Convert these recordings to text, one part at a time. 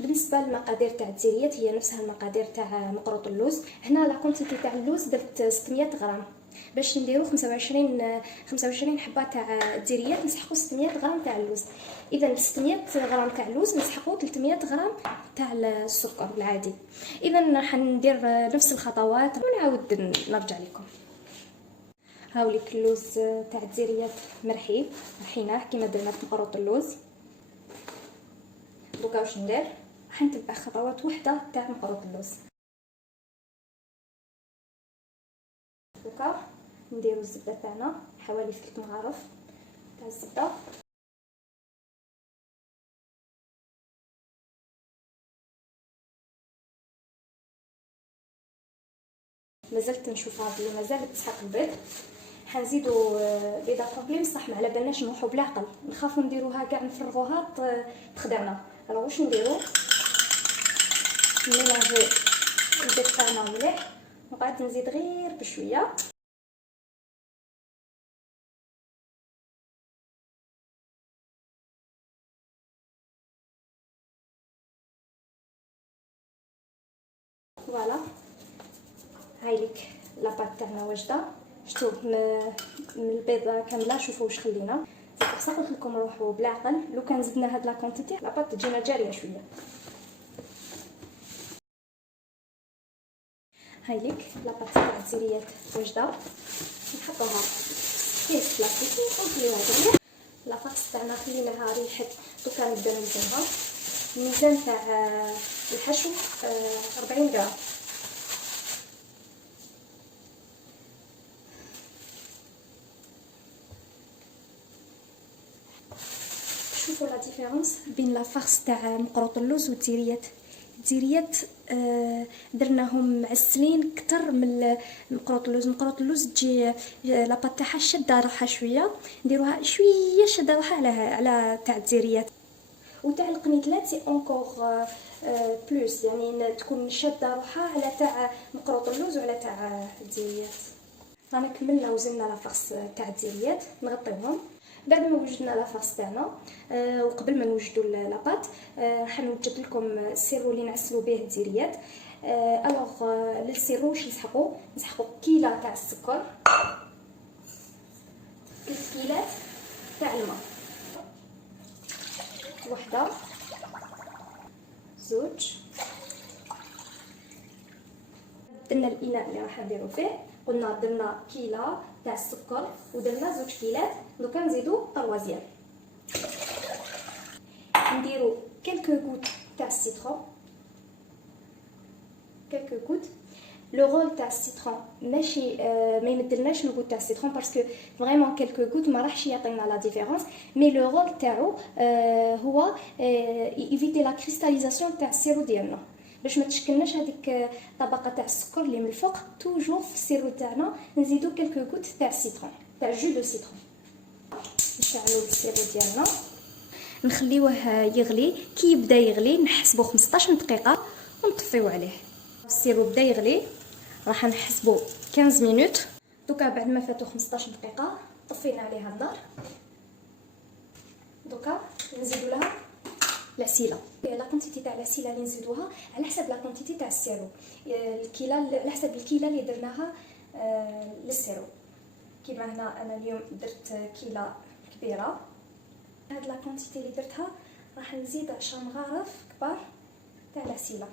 بالنسبه للمقادير تاع الديريات هي نفسها المقادير تاع مقروط اللوز. هنا لا كونتيتي تاع اللوز درت 600 غرام باش نديرو 25 حبه تاع الديريات، نسحقوا 600 غرام تاع اللوز. اذا 600 غرام تاع اللوز نسحقوا 300 غرام تاع السكر العادي. اذا راح ندير نفس الخطوات ونعاود نرجع لكم. هاوليك اللوز تاع الديريات مرحيناه كيما درنا في مقروط اللوز. دوكا واش ندير؟ راح نتبع خطوات وحده تاع مقروط اللوز. دوكا نديرو الزبده تاعنا حوالي 3 مغارف تاع الزبده. مازلت نشوفها بلي مازال تسحق البيض. حنزيدو بيضه كومبلي بصح ما على بالناش نروحو بالعقل، نخافو نديروها كاع نفرغوها تخدعنا. الوغ واش نديرو؟ نميلاجي البيض تاعنا مليح وبعد نزيد غير بشويه. فوالا هايليك لاباط تاعنا واجده. شفتوا من البيضه كامله، شوفوا واش خلينا. بصح قلت لكم روحوا بالعقل، لو كان زدنا هاد لا كونتيتي لاباط تجينا جاريه شويه. هايليك لاباط تاع الديريات واجده، نحطوها في كيس بلاستيكي ونخليوها جاريه. لاباط تاعنا خليناها ريحت. دوكا نبدا نوزنها. الميزان تاع الحشو 40 غرام. شوفوا لا ديفيرونس بين لا فارس تاع مقروط اللوز والديريات. الديريات درناهم معسلين اكثر من مقروط اللوز. مقروط اللوز تجي لاباط تاعها شاده روحها شويه، نديروها شويه شاده روحها على تاع الديريات. وتاع القنيتلات سي اونكور بلوس، يعني تكون شاده روحها على تاع مقروط اللوز وعلى تاع الديريات. رانا كملنا وزننا لا فارس تاع الديريات، نغطيوهم. بعد ما وجدنا لا فارس تاعنا وقبل ما نوجدوا لاباط راح نوجد لكم السيرو اللي نعسلوا به الديريات. الوغ للسيرو واش نسحقوا كيله تاع السكر، 3 كيلات تاع الماء، وحده، زوج. درنا الاناء اللي راح نديرو فيه، قلنا درنا كيله تاع السكر ودرنا 2 كيلات. دوكا نزيدو طروازيام، نديرو كلكو غوت تاع السيترون، كلكو غوت. لو رول تاع السيترون ماشي ما يمدلناش لو غوت تاع السيترون باسكو فريمون كلكو غوت ما راحش يعطينا لا ديفيرونس، مي لو رول تاعو هو ايفيتي لا كريستاليزاسيون تاع السيرو ديالنا باش ما تشكلناش هذيك الطبقه تاع السكر اللي من الفوق. توجور في السيرو تاعنا نزيدو كلكو غوت تاع السيترون تاع جو دو سيترون. نشعلو السيرو ديالنا، نخليوه يغلي. كي يبدا يغلي نحسبو 15 دقيقه ونطفيو عليه. السيرو بدا يغلي، راح نحسبو 15 مينوت. دوكا بعد ما فاتو 15 دقيقه طفينا عليها النار. دوكا نزيدو لها العسيله. لا كونتيتي تاع العسيله اللي نزيدوها على حسب لا كونتيتي تاع السيرو، الكيله على حسب الكيله اللي درناها للسيرو. كيما هنا انا اليوم درت كيله كبيره. هاد لا كونتيتي اللي درتها راح نزيد 10 مغارف كبار تاع العسيله.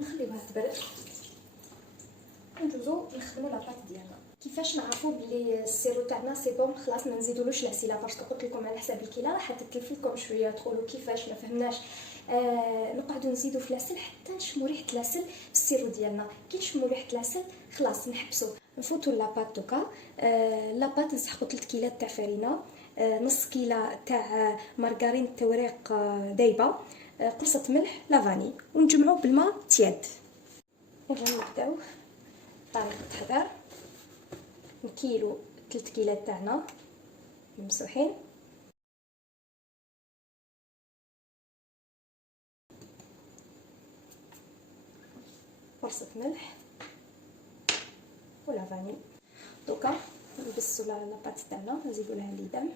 نخليوها تبرد وندوزو نخدمو لاباط ديالنا. كيفاش نعرفوا بلي السيرو تاعنا سي بون خلاص ما نزيدولوش العسيله؟ باسكو قلت لكم على حساب الكيله راح تتلف لكم شويه، تقولوا كيفاش ما فهمناش. نقعدوا نزيدوا في العسل حتى نشموا ريحه العسل في السيرو ديالنا. كي نشموا ريحه العسل خلاص نحبسوا. نفوتوا لاباط. دوكا لاباط نسحقوا 3 كيلات تاع فرينه، نص كيله تاع مارغرين توريق دايبه، قرصه ملح، لافاني، ونجمعوا بالماء تياد. اذا نبداو طريقه التحضير. نكيلو 3 كيلات تاعنا ممسوحين، قرصه ملح ولافاني. دوكا نبسوا لاباط تاعنا، نزيدوا لها الليدام.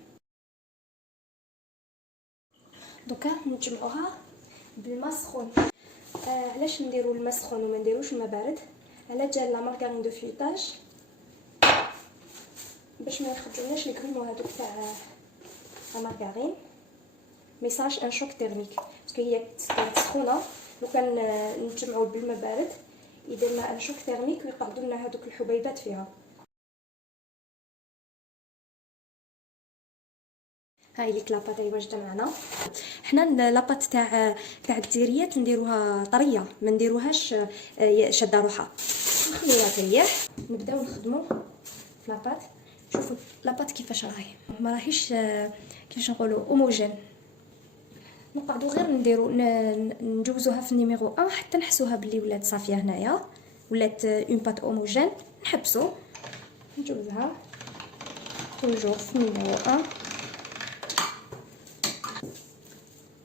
دوكا نجمعوها بالماء سخون. علاش نديرو الماء سخون وما نديروش الماء بارد؟ على جال لا مارغرين دو فيوتاج باش ما يخرجوناش لي كريمو هذوك تاع لا مارغرين ما يصراش ان شوك تيرميك، باسكو هي كانت سخونه لو كان نجمعو بالماء بارد يدير لنا ان شوك تيرميك ويقعدوا لنا هذوك الحبيبات فيها. هاي ليك لاباط هي واجده معنا. حنا لاباط تاع الجزيريات نديروها طريه، ما نديروهاش شاده روحها، نخليوها تريح. نبداو نخدموا لاباط. شوفوا لاباط كيفاش راهي، ما راهيش كيفاش نقولوا اوموجين. نقعدوا غير نديروا نجوزوها في النيميرو 1 حتى نحسوها بلي ولات صافيه هنايا، ولات اون بات اوموجين. نحبسوا نجوزها توجور في النيميرو 1،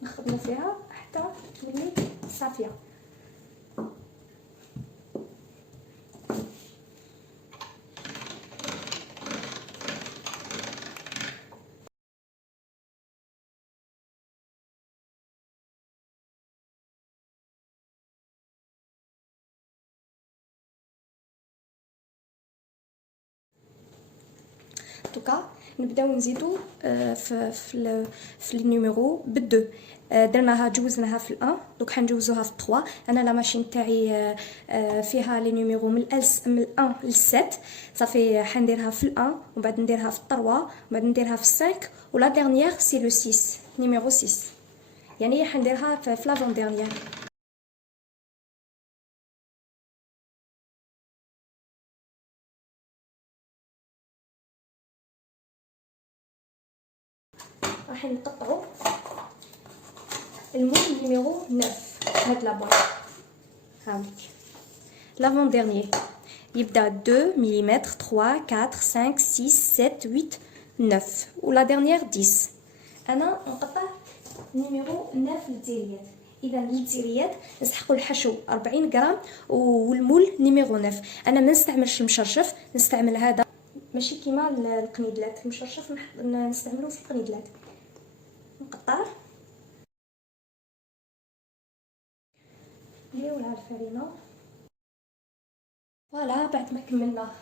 نخدموا فيها حتى تولي صافيه. دوكا نبداو نزيدو في النيميرو بالدو. درناها جوزناها في الان، دوك حنجوزوها في 3. انا لا ماشين تاعي فيها لي نيميرو من الان ل 7 صافي. حنديرها في الان ومن بعد نديرها في 3 ومن بعد نديرها في 5 ولا ديرنيير سي لو 6 نيميرو 6، يعني حنديرها في لافون ديرنيير. راح نقطعو المول نيميرو 9 هاد لاباط. هاوليك لافون ديرنيير يبدا 2 ملم 3 4 5 6 7 8 9 ولا ديرنيير 10. انا نقطع نيميرو 9 للجزيريات. اذا للجزيريات نسحقوا الحشو 40 غرام والمول نيميرو 9. انا ما نستعملش المشرشف، نستعمل هذا ماشي كيما القنيدلات. المشرشف نستعملوه في القنيدلات. نقطع نديرولها الفرينه. فوالا بعد ما كملنا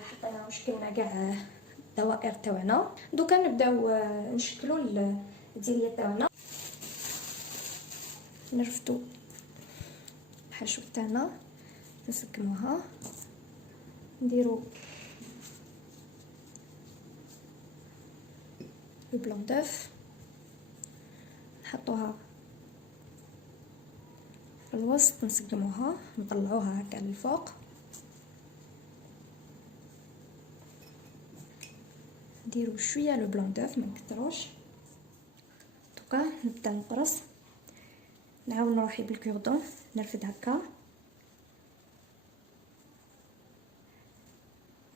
حطينا وشكلنا كاع الدوائر تاعنا، دوكا نبداو نشكلوا الديريه تاعنا. نرفدوا الحشو تاعنا نسكموها، نديروا البلون دوف نحطوها في الوسط، نسقموها نطلعوها هكا للفوق. نديرو شويه لو بلون دوف ما نكثروش. دوكا نبدا نقرص، نعاون روحي بالكوردون نرفد هكا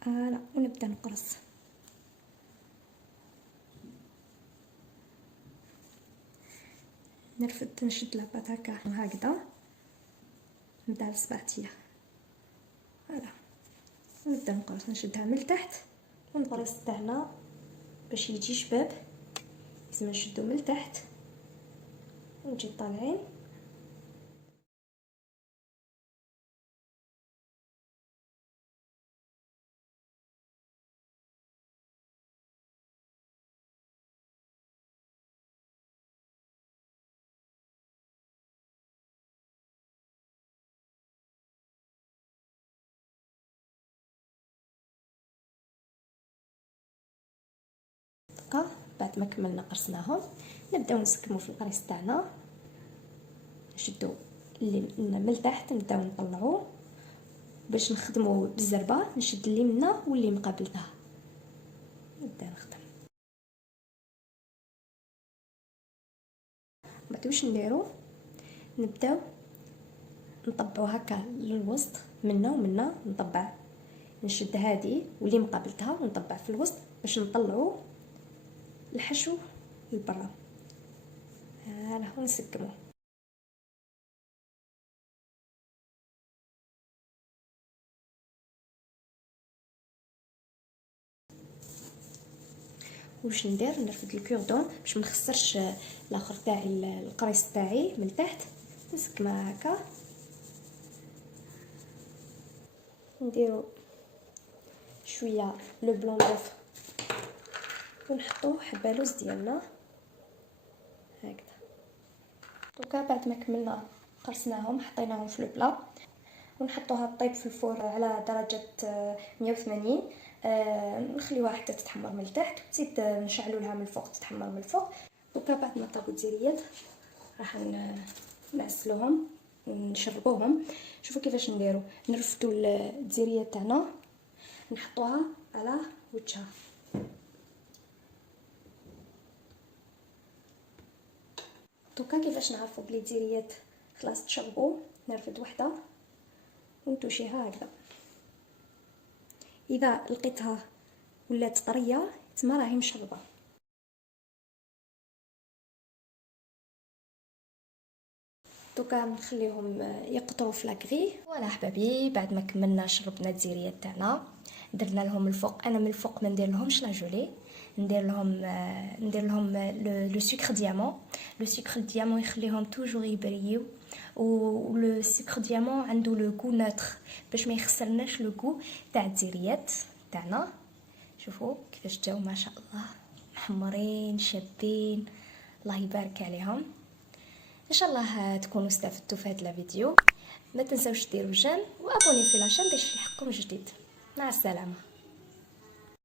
لا ونبدا نقرص. نرفد نشد لاباط هكا هكذا نتاع الصباطيه. فوالا نبدا نقرص، نشدها من التحت ونقرص تاعنا باش يجي شباب. لازم نشدو من التحت ونجي طالعين. بعد ما كملنا قرصناهم نبداو نسكمو في القريص تاعنا، نشدو اللي من التحت نبداو نطلعوه باش نخدمو بالزربه. نشد اللي منا واللي مقابلتها نبدا نخدم. بعد واش نديرو؟ نبداو نطبعو هكا للوسط منا ومنا، نطبع نشد هذه واللي مقابلتها ونطبع في الوسط باش نطلعو الحشو لبرا. هلا ونسكمو. واش ندير، نرفد الكوردون باش ما نخسرش الاخر تاعي القريص تاعي من تحت. نسكمها هكا، نديرو شويه لو بلون دوف ونحطو حبه لوز ديالنا هكذا. دوكا بعد ما كملنا قرصناهم حطيناهم في البلا ونحطوها طيب في الفور على درجه 180. نخليوها حتى تتحمر من التحت وتزيد نشعلوا لها من الفوق تتحمر من الفوق. دوكا بعد ما طابوا الديريات راح نعسلوهم نشربوهم. شوفوا كيفاش نديرو، نرفدوا الديريات تاعنا نحطوها على وجهها. دوكا كيفاش نعرفوا بلي الديريات خلاص تشربوا، نرفد وحده ونتوشيها هكذا. اذا لقيتها ولات طريه تما راهي مشربه. دوكا نخليهم يقطروا في لاكغي. فوالا حبابي، بعد ما كملنا شربنا الديريات تاعنا درنا لهم الفوق. انا من الفوق ما ندير لهمش لا جولي، ندير لهم لو سكر ديامون. لو سكر ديامون يخليهم توجور يبريو، و لو سكر ديامون عنده لو غو نوتر باش ما يخسرناش لو غو تاع الديريات تاعنا. شوفوا كيفاش جاو ما شاء الله محمرين شابين، الله يبارك عليهم. ان شاء الله تكونوا استفدتوا في هذا الفيديو. ما تنساوش ديروا جيم وابوني في لاشين باش يلحقكم جديد. مع السلامه.